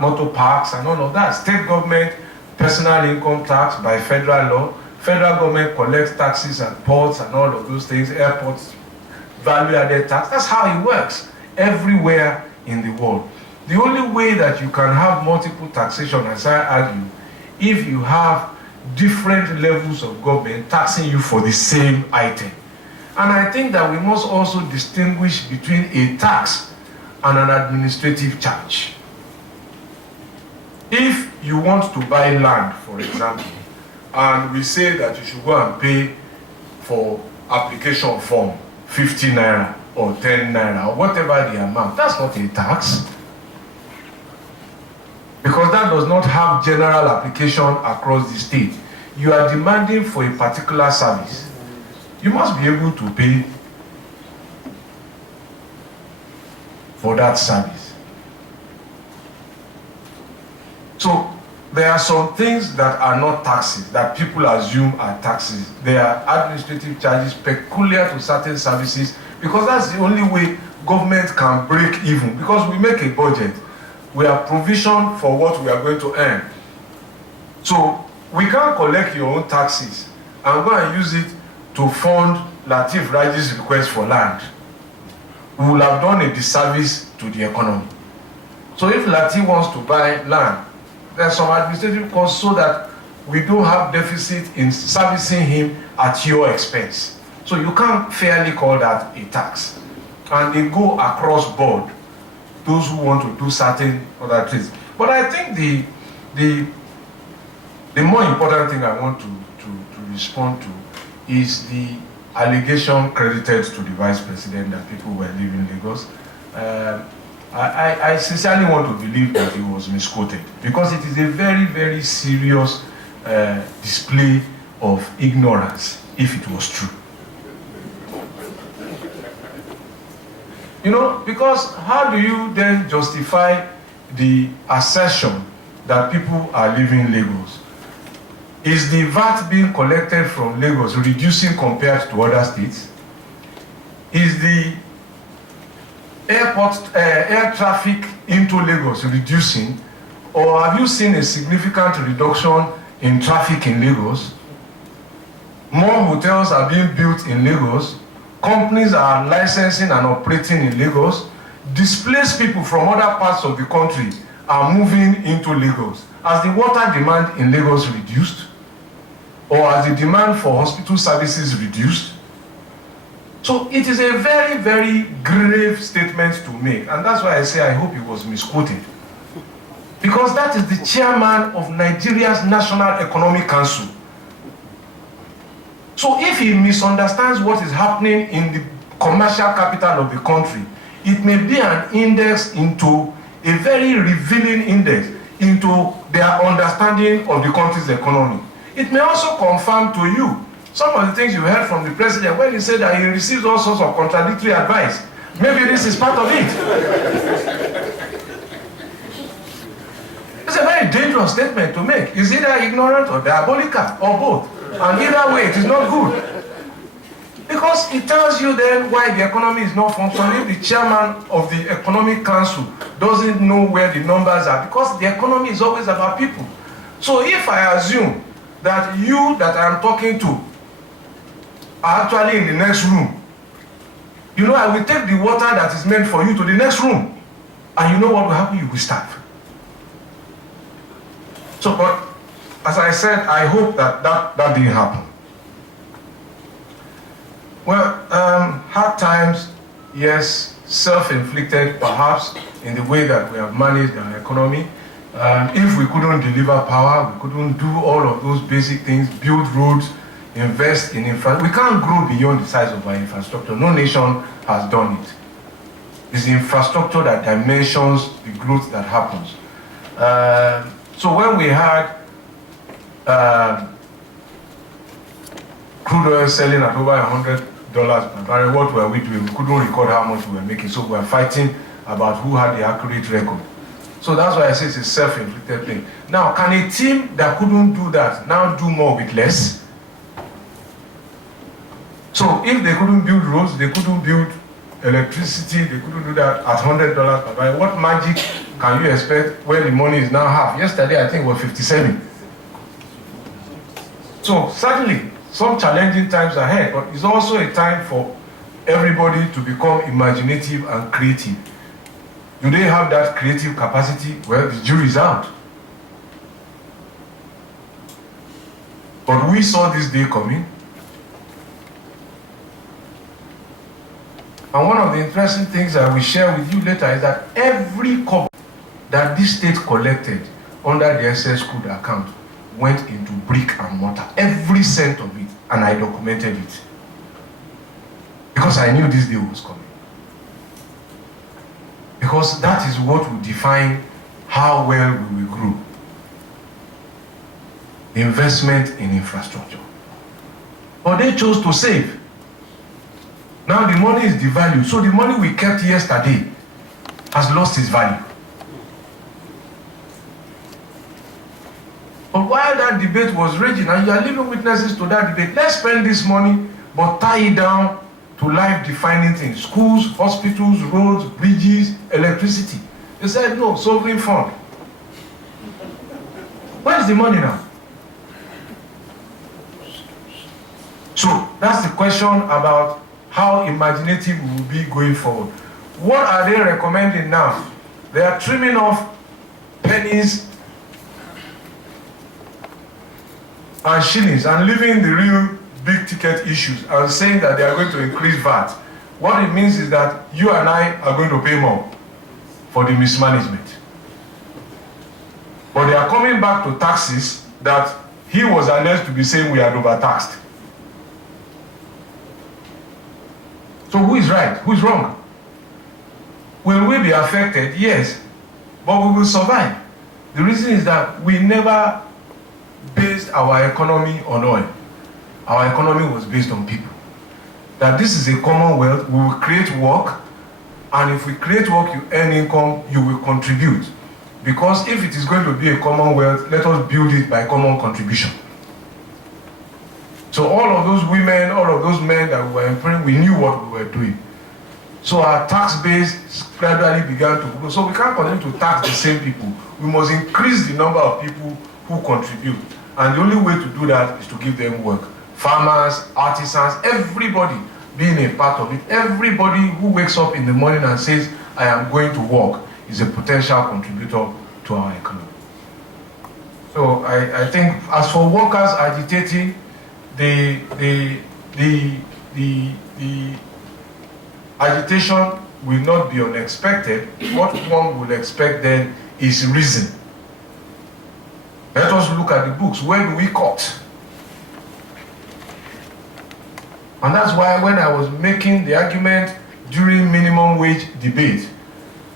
motor parks, and all of that. State government, personal income tax by federal law. Federal government collects taxes at ports and all of those things, airports, value-added tax. That's how it works everywhere in the world. The only way that you can have multiple taxation, as I argue, if you have different levels of government taxing you for the same item. And I think that we must also distinguish between a tax and an administrative charge. If you want to buy land, for example, and we say that you should go and pay for application form 50 naira or 10 naira or whatever the amount, that's not a tax. Because that does not have general application across the state. You are demanding for a particular service. You must be able to pay for that service. So there are some things that are not taxes, that people assume are taxes. They are administrative charges peculiar to certain services, because that's the only way government can break even. Because we make a budget, we have provision for what we are going to earn. So we can't collect your own taxes and go and use it to fund Lateef Raji's request for land. We will have done a disservice to the economy. So if Lateef wants to buy land, there are some administrative costs so that we don't have deficit in servicing him at your expense. So you can't fairly call that a tax. And they go across board, those who want to do certain other things. But I think the more important thing I want to respond to is the allegation credited to the Vice President that people were leaving Lagos. I sincerely want to believe that he was misquoted, because it is a very, very serious display of ignorance if it was true. You know, because how do you then justify the assertion that people are leaving Lagos? Is the VAT being collected from Lagos reducing compared to other states? Is the air traffic into Lagos reducing, or have you seen a significant reduction in traffic in Lagos? More hotels are being built in Lagos. Companies are licensing and operating in Lagos. Displaced people from other parts of the country are moving into Lagos. Has the water demand in Lagos reduced? Or has the demand for hospital services reduced? So it is a very, very grave statement to make. And that's why I say I hope it was misquoted. Because that is the chairman of Nigeria's National Economic Council. So if he misunderstands what is happening in the commercial capital of the country, it may be an index into a very revealing index into their understanding of the country's economy. It may also confirm to you some of the things you heard from the president when he said that he receives all sorts of contradictory advice. Maybe this is part of it. It's a very dangerous statement to make. It's either ignorant or diabolical or both. And either way, it is not good. Because it tells you then why the economy is not functioning. If the chairman of the Economic Council doesn't know where the numbers are, because the economy is always about people. So if I assume that you that I'm talking to are actually in the next room, you know, I will take the water that is meant for you to the next room. And you know what will happen? You will starve. So, but as I said, I hope that didn't happen. Well, hard times, yes, self-inflicted perhaps in the way that we have managed our economy. If we couldn't deliver power, we couldn't do all of those basic things, build roads, invest in infrastructure. We can't grow beyond the size of our infrastructure. No nation has done it. It's the infrastructure that dimensions the growth that happens. So when we had crude oil selling at over $100 per barrel, what were we doing? We couldn't record how much we were making, so we were fighting about who had the accurate record. So that's why I say it's a self-inflicted thing. Now, can a team that couldn't do that now do more with less? So if they couldn't build roads, they couldn't build electricity, they couldn't do that at $100 per barrel, what magic can you expect when the money is now half? Yesterday, I think it was 57. So certainly, some challenging times ahead, but it's also a time for everybody to become imaginative and creative. Do they have that creative capacity? Well, the jury's out. But we saw this day coming. And one of the interesting things I will share with you later is that every kobo that this state collected under the SS Crude account went into brick and mortar. Every cent of it. And I documented it. Because I knew this day was coming. Because that is what will define how well we will grow. Investment in infrastructure. But they chose to save. Now the money is devalued. So the money we kept yesterday has lost its value. But while that debate was raging, and you are living witnesses to that debate, let's spend this money, but tie it down to life-defining things. Schools, hospitals, roads, bridges, electricity. They said, no, sovereign fund. Where's the money now? So that's the question about how imaginative we will be going forward. What are they recommending now? They are trimming off pennies and shillings and leaving the real big ticket issues and saying that they are going to increase VAT. What it means is that you and I are going to pay more for the mismanagement. But they are coming back to taxes that he was alleged to be saying we are overtaxed. So who is right? Who is wrong? Will we be affected? Yes, but we will survive. The reason is that we never based our economy on oil. Our economy was based on people. That this is a commonwealth, we will create work, and if we create work, you earn income, you will contribute. Because if it is going to be a commonwealth, let us build it by common contribution. So all of those women, all of those men that we were employing, we knew what we were doing. So our tax base gradually began to grow. So we can't continue to tax the same people. We must increase the number of people who contribute. And the only way to do that is to give them work. Farmers, artisans, everybody being a part of it. Everybody who wakes up in the morning and says, I am going to work, is a potential contributor to our economy. So I think as for workers agitating, the agitation will not be unexpected. What one will expect then is reason. Let us look at the books. Where do we cut? And that's why when I was making the argument during minimum wage debate,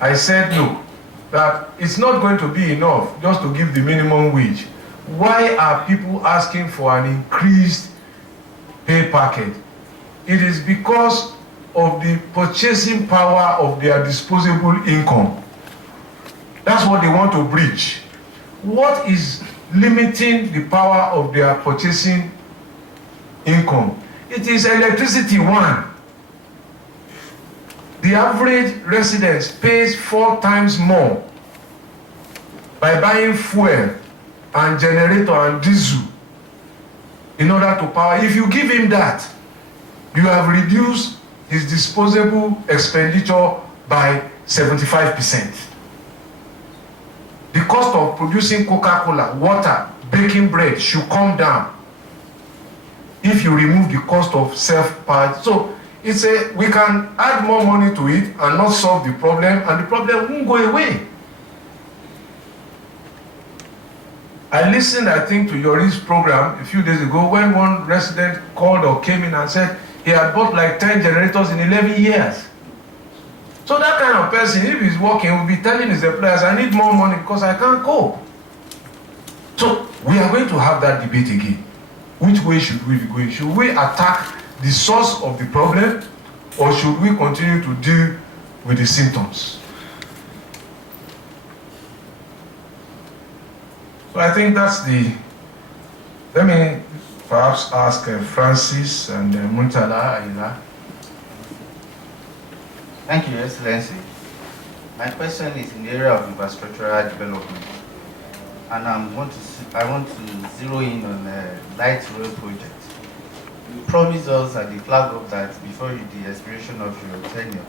I said, no, that it's not going to be enough just to give the minimum wage. Why are people asking for an increased pay packet? It is because of the purchasing power of their disposable income. That's what they want to breach. What is limiting the power of their purchasing income? It is electricity, one. The average resident pays 4 times more by buying fuel and generator and diesel in order to power. If you give him that, you have reduced his disposable expenditure by 75%. The cost of producing Coca-Cola, water, baking bread should come down if you remove the cost of self-power. So it's we can add more money to it and not solve the problem, and the problem won't go away. I listened, I think, to Yori's program a few days ago when one resident called or came in and said he had bought like 10 generators in 11 years. So that kind of person, if he's working, will be telling his employers, I need more money because I can't cope. So we are going to have that debate again. Which way should we be going? Should we attack the source of the problem, or should we continue to deal with the symptoms? So I think that's the... Let me perhaps ask Francis and Muntala Aila. Thank you, Your Excellency. My question is in the area of infrastructural development, and I want to zero in on the light rail project. You promised us at the flag up that before the expiration of your tenure,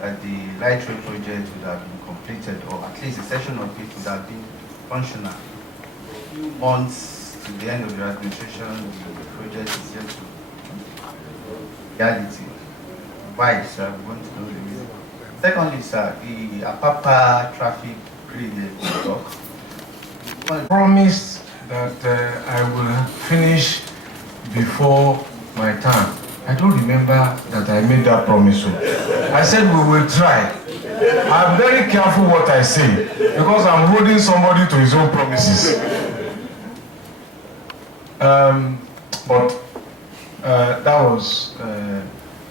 that the light rail project would have been completed, or at least a section of it would have been functional. A few months to the end of your administration, the project is yet to reality. Why, sir? We want to know the reason. Secondly, sir, the Apapa traffic gradient block. I promised that I will finish before my time. I don't remember that I made that promise. I said we will try. I'm very careful what I say because I'm holding somebody to his own promises. But that was,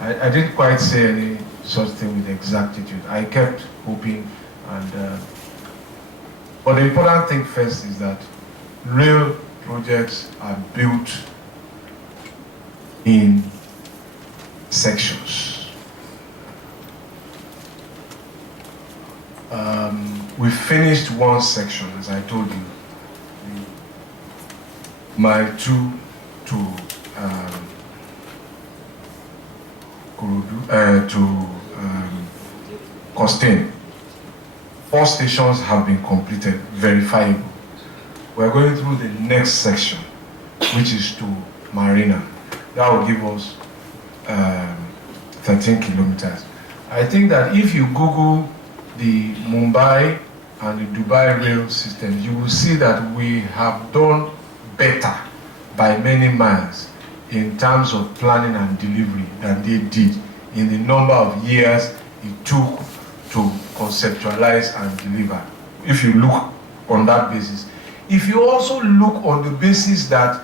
I didn't quite say any such thing with exactitude. I kept hoping, and but the important thing first is that rail projects are built in sections. We finished one section, as I told you, Mile 2 to Costain. 4 stations have been completed, verifiable. We're going through the next section, which is to Marina. That will give us 13 kilometers. I think that if you Google the Mumbai and the Dubai rail system, you will see that we have done better by many miles in terms of planning and delivery than they did in the number of years it took to conceptualize and deliver, if you look on that basis. If you also look on the basis that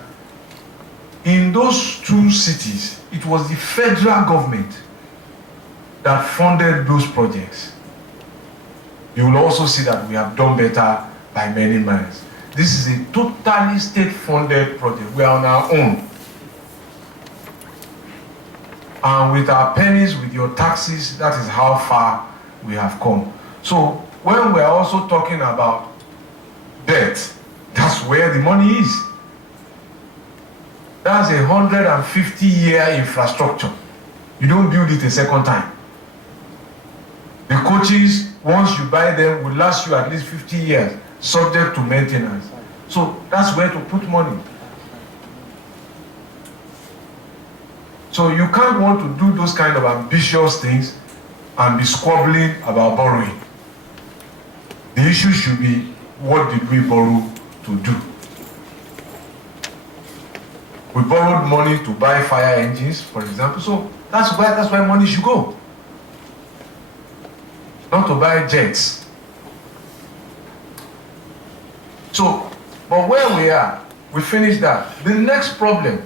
in those two cities, it was the federal government that funded those projects, you will also see that we have done better by many miles. This is a totally state-funded project. We are on our own. And with our pennies, with your taxes, that is how far we have come. So when we are also talking about debt, that's where the money is. That's 150-year infrastructure. You don't build it a second time. The coaches, once you buy them, will last you at least 50 years, subject to maintenance. So that's where to put money. So you can't want to do those kind of ambitious things and be squabbling about borrowing. The issue should be, what did we borrow to do? We borrowed money to buy fire engines, for example, so that's where money should go. Not to buy jets. So, but where we are, we finished that. The next problem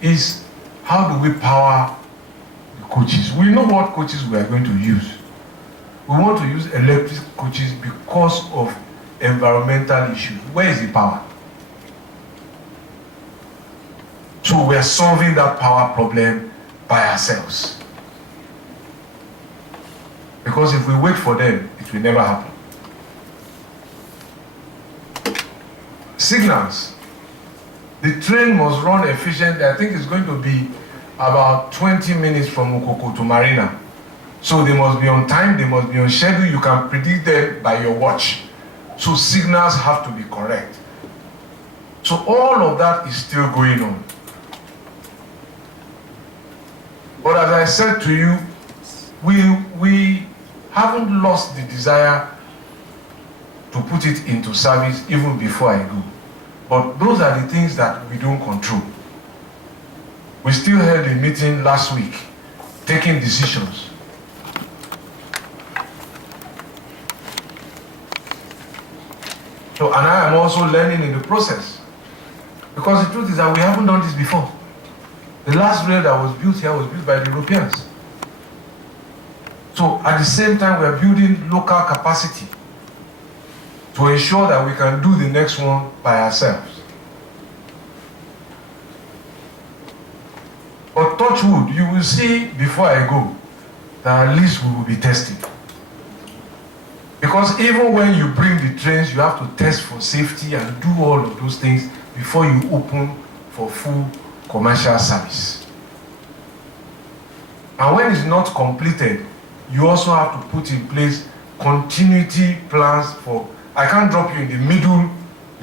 is, how do we power the coaches? We know what coaches we are going to use. We want to use electric coaches because of environmental issues. Where is the power? So we are solving that power problem by ourselves. Because if we wait for them, it will never happen. Signals. The train must run efficiently. I think it's going to be about 20 minutes from Ukoko to Marina. So they must be on time, they must be on schedule. You can predict them by your watch. So signals have to be correct. So all of that is still going on. But as I said to you, we haven't lost the desire to put it into service even before I go. But those are the things that we don't control. We still held a meeting last week, taking decisions. So, and I am also learning in the process. Because the truth is that we haven't done this before. The last rail that was built here was built by the Europeans. So at the same time, we are building local capacity to ensure that we can do the next one by ourselves. But touch wood, you will see before I go that at least we will be testing. Because even when you bring the trains, you have to test for safety and do all of those things before you open for full commercial service. And when it's not completed, you also have to put in place continuity plans for, I can't drop you in the middle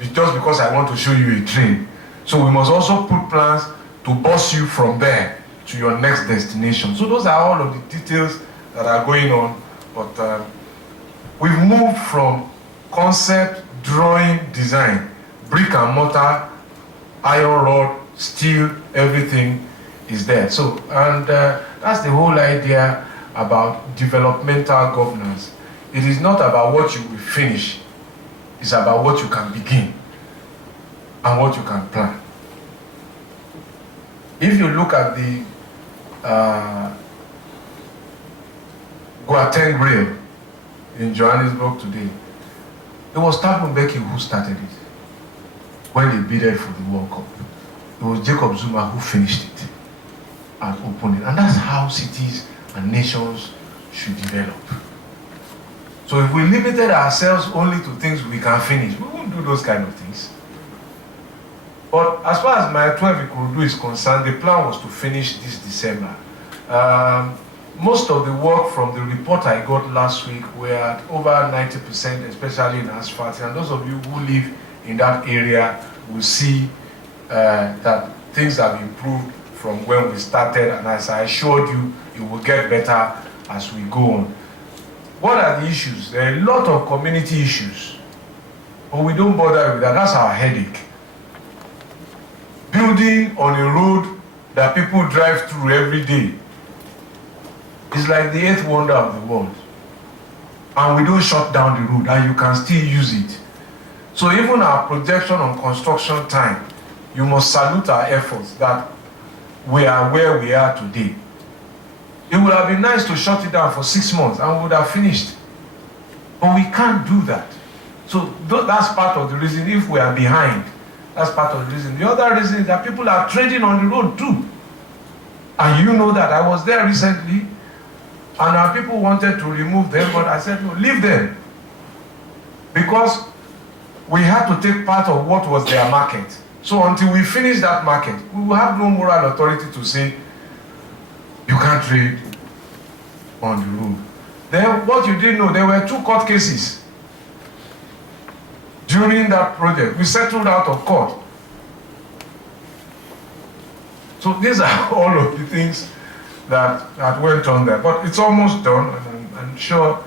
just because I want to show you a train. So we must also put plans to bus you from there to your next destination. So those are all of the details that are going on. But we've moved from concept, drawing, design, brick and mortar, iron rod, steel, everything is there. So, and that's the whole idea about developmental governance. It is not about what you will finish, it's about what you can begin and what you can plan. If you look at the Gauteng Rail in Johannesburg today, it was Thabo Mbeki who started it when they bidded for the World Cup. It was Jacob Zuma who finished it and opened it. And that's how cities and nations should develop. So if we limited ourselves only to things we can finish, we won't do those kind of things. But as far as my 12 Ikorodu is concerned, the plan was to finish this December. Most of the work from the report I got last week were at over 90%, especially in asphalt. And those of you who live in that area will see that things have improved from when we started. And as I assured you, it will get better as we go on. What are the issues? There are a lot of community issues, but we don't bother with that. That's our headache. Building on a road that people drive through every day is like the eighth wonder of the world. and we don't shut down the road, and you can still use it. So even our projection on construction time, you must salute our efforts that we are where we are today. It would have been nice to shut it down for 6 months and we would have finished. But we can't do that. So that's part of the reason. If we are behind, that's part of the reason. The other reason is that people are trading on the road too. And you know that. I was there recently, and our people wanted to remove them, but I said, no, leave them. Because we had to take part of what was their market. So until we finish that market, we will have no moral authority to say, you can't trade on the road. Then what you didn't know, there were 2 court cases during that project. We settled out of court. So these are all of the things that went on there. But it's almost done, and I'm sure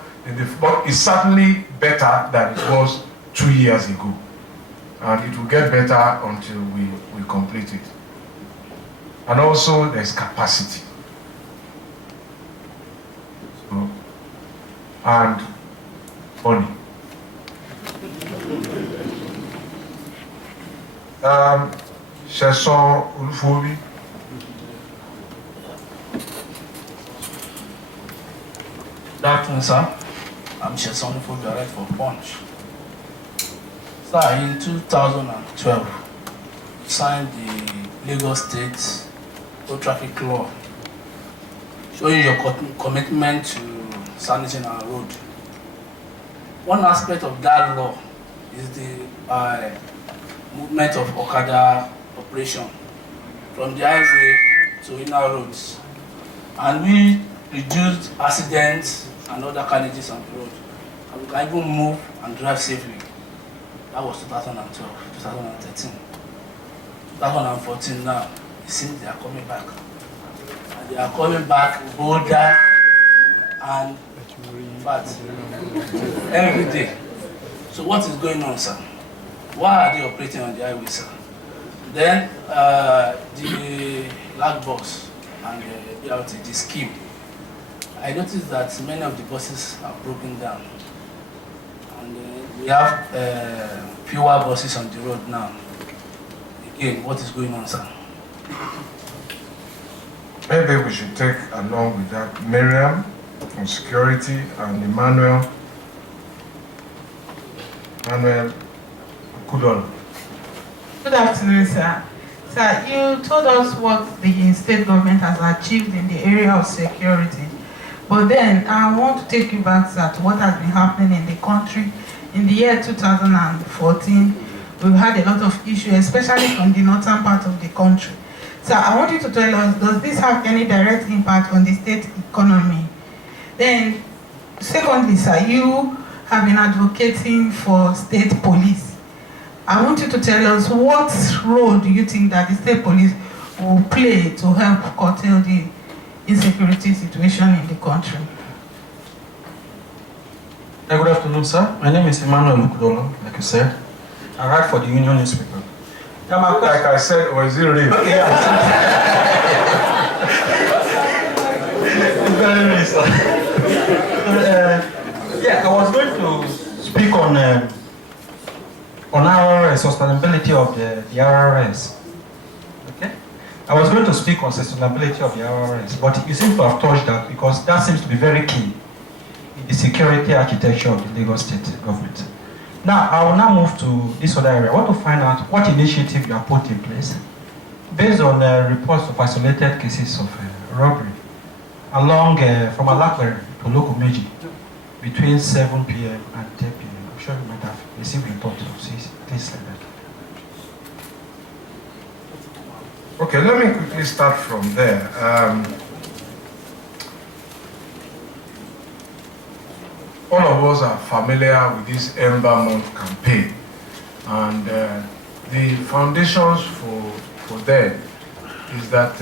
but it's certainly better than it was 2 years ago. And it will get better until we complete it. And also there's capacity. So, and money. Sheson Ulufobi. Good afternoon, sir. I'm Sheson Ulufobi, I write for Punch. Sir, in 2012, you signed the Lagos State Road Traffic Law, showing your commitment to sanitizing our road. One aspect of that law is the movement of Okada operation from the highway to inner roads, and we reduced accidents and other carnages on the road, and we can even move and drive safely. That was 2012, 2013. 2014 now, it seems they are coming back. And they are coming back bolder and bad every day. So what is going on, sir? Why are they operating on the highway, sir? Then the lag box and the BRT, the scheme. I noticed that many of the buses are broken down. And we have fewer buses on the road now. Again, what is going on, sir? Maybe we should take along with that Miriam on security and Emmanuel Kudol. Good afternoon, sir. Sir, you told us what the state government has achieved in the area of security. But then I want to take you back, sir, to what has been happening in the country. In the year 2014, we've had a lot of issues, especially from the northern part of the country. So I want you to tell us, does this have any direct impact on the state economy? Then, secondly, sir, you have been advocating for state police. I want you to tell us what role do you think that the state police will play to help curtail the insecurity situation in the country? Good afternoon, sir. My name is Emmanuel Ukudolo, like you said. I write for the Union newspaper. Like I said, or is it real? Very sir. Yeah, I was going to speak on our sustainability of the RRS. Okay? I was going to speak on sustainability of the RRS, but you seem to have touched that because that seems to be very key in the security architecture of the Lagos State government. Now, I will now move to this other area. I want to find out what initiative you have put in place based on reports of isolated cases of robbery along from Alakwere to Lokomeji between 7 p.m. and 10 p.m. I'm sure you might have received reports of things like that. Okay, let me quickly start from there. All of us are familiar with this Ember Month campaign, and the foundations for that is that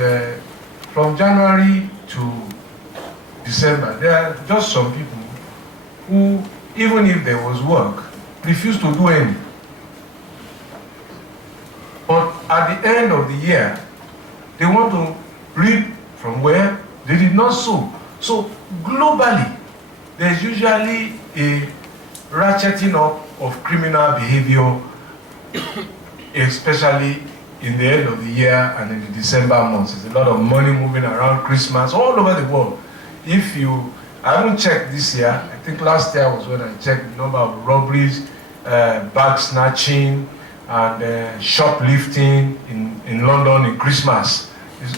from January to December, there are just some people who, even if there was work, refuse to do any. But at the end of the year, they want to reap from where they did not sow. So globally, there's usually a ratcheting up of criminal behavior, especially in the end of the year and in the December months. There's a lot of money moving around Christmas all over the world. I haven't checked this year. I think last year was when I checked the number of robberies, bag snatching, and shoplifting in London in Christmas.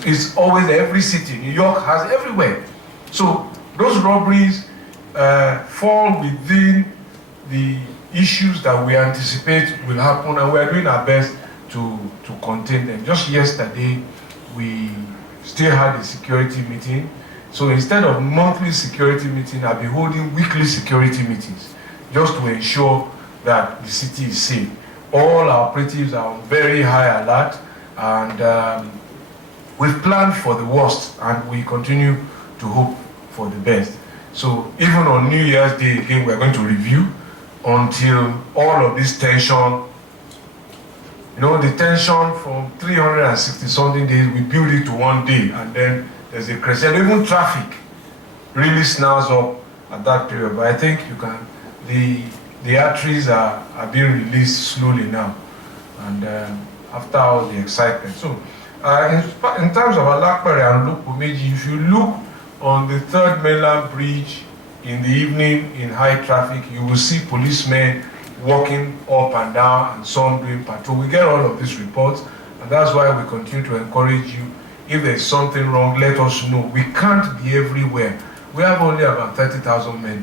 It's always every city. New York has everywhere. So those robberies fall within the issues that we anticipate will happen, and we are doing our best to contain them. Just yesterday, we still had a security meeting. So instead of monthly security meeting, I'll be holding weekly security meetings just to ensure that the city is safe. All our operatives are on very high alert, and we've planned for the worst, and we continue to hope for the best. So even on New Year's Day, again, we're going to review until all of this tension, the tension from 360 something days, we build it to 1 day, and then there's a crescendo. Even traffic really snails up at that period. But I think the arteries are being released slowly now, and after all the excitement. So in terms of Alakpere and Lukumeji, if you look on the 3rd mainland bridge in the evening in high traffic, you will see policemen walking up and down and some doing patrol. We get all of these reports, and that's why we continue to encourage you. If there's something wrong, let us know. We can't be everywhere. We have only about 30,000 men.